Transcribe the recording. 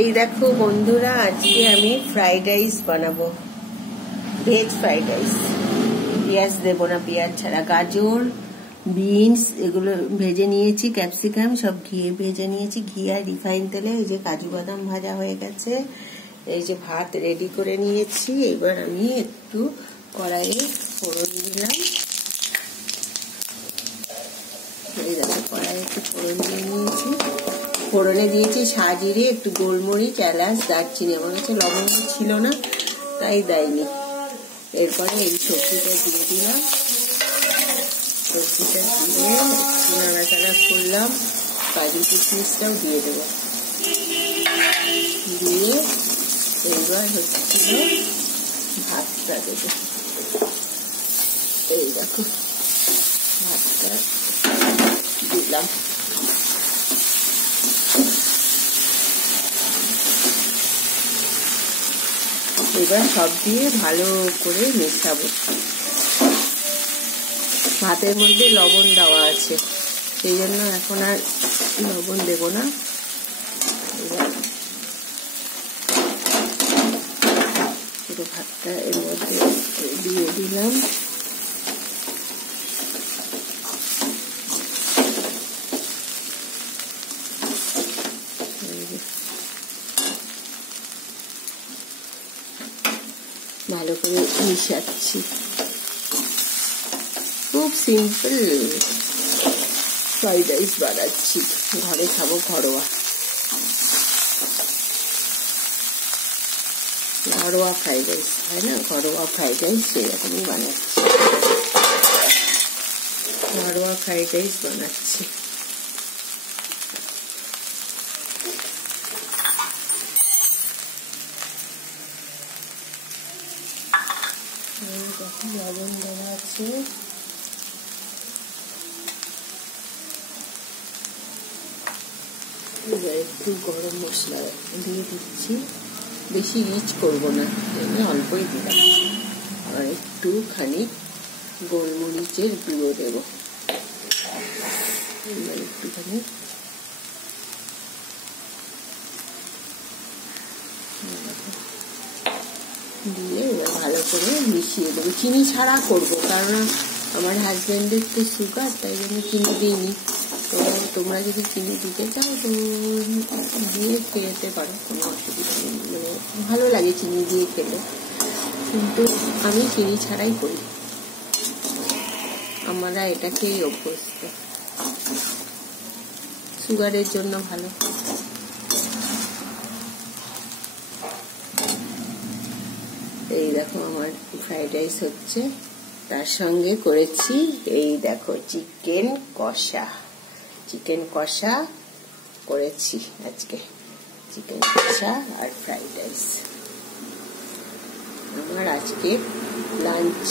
এই দেখো বন্ধুরা, আজকে আমি ফ্রাইড রাইস বানাবো, ভেজ ফ্রাইড রাইস। পেঁয়াজ দেবো না, পেঁয়াজ ছাড়া। গাজর, বিনস এগুলো ভেজে নিয়েছি, ক্যাপসিকাম সব ঘিয়ে ভেজে নিয়েছি, ঘি আর রিফাইন তেলে। এই যে কাজু বাদাম ভাজা হয়ে গেছে, এই যে ভাত রেডি করে নিয়েছি। এবার আমি একটু কড়াইয়ে ফোড়ন দিলাম। এই দেখো কড়াইয়ে একটু ফোড়ন দিয়ে নিয়েছি। ফোড়নে দিয়েছি সাজিরে, একটু গোলমরিচ, এলাচ, দারচিনি। আমার কাছে লবঙ্গ ছিল না তাই দেয়নি। এরপরে এই সবজিটা দিয়ে দিলাম। সবজিটা দিয়ে একটু নাড়াচাড়া করলাম। কাজু কিশমিশটাও দিয়ে দেবো। দিয়ে এইবার হচ্ছিল ভাতটা দেবো। এই দেখো ভাতটা দিলাম। এবার সব দিয়ে ভালো করে মেশাবো। ভাতের মধ্যে লবণ দেওয়া আছে, সেই জন্য এখন আর লবণ দেব না। পুরো ভাতটা এর মধ্যে দিয়ে দিলাম। ভালো করে মিশাচ্ছি। খুব সিম্পল ফ্রাইড রাইস বানাচ্ছি, ঘরে খাবো, ঘরোয়া ফ্রাইড রাইস হয় না, ঘরোয়া ফ্রাইড রাইস সেরকমই বানাচ্ছি। ঘরোয়া ফ্রাইড রাইস বানাচ্ছি। লবণ দেওয়া আছে, এবার একটু গরম মশলা দিয়ে দিচ্ছি। বেশি রিচ করবো না, অল্পই দিলাম। আর একটুখানি গোলমরিচের গুঁড়ো দেবো, একটুখানি। দিয়ে এবার ভালো করে মিশিয়ে দেবো। চিনি ছাড়া করবো, কারণ আমার হাজব্যান্ডের তো সুগার, তাই জন্য চিনি দিইনি। তো তোমরা যদি চিনি দিতে চাও তো দিয়ে খেতে পারো, কোনো অসুবিধা নেই। মানে ভালো লাগে চিনি দিয়ে খেলে, কিন্তু আমি চিনি ছাড়াই করি। আমরা এটা খেয়েই অভ্যস্ত, সুগারের জন্য ভালো। এই দেখো আমার ফ্রাইড রাইস হচ্ছে, তার সঙ্গে করেছি এই দেখো চিকেন কষা করেছি আজকে। চিকেন কষা আর ফ্রাইড রাইস আমার আজকে লাঞ্চ।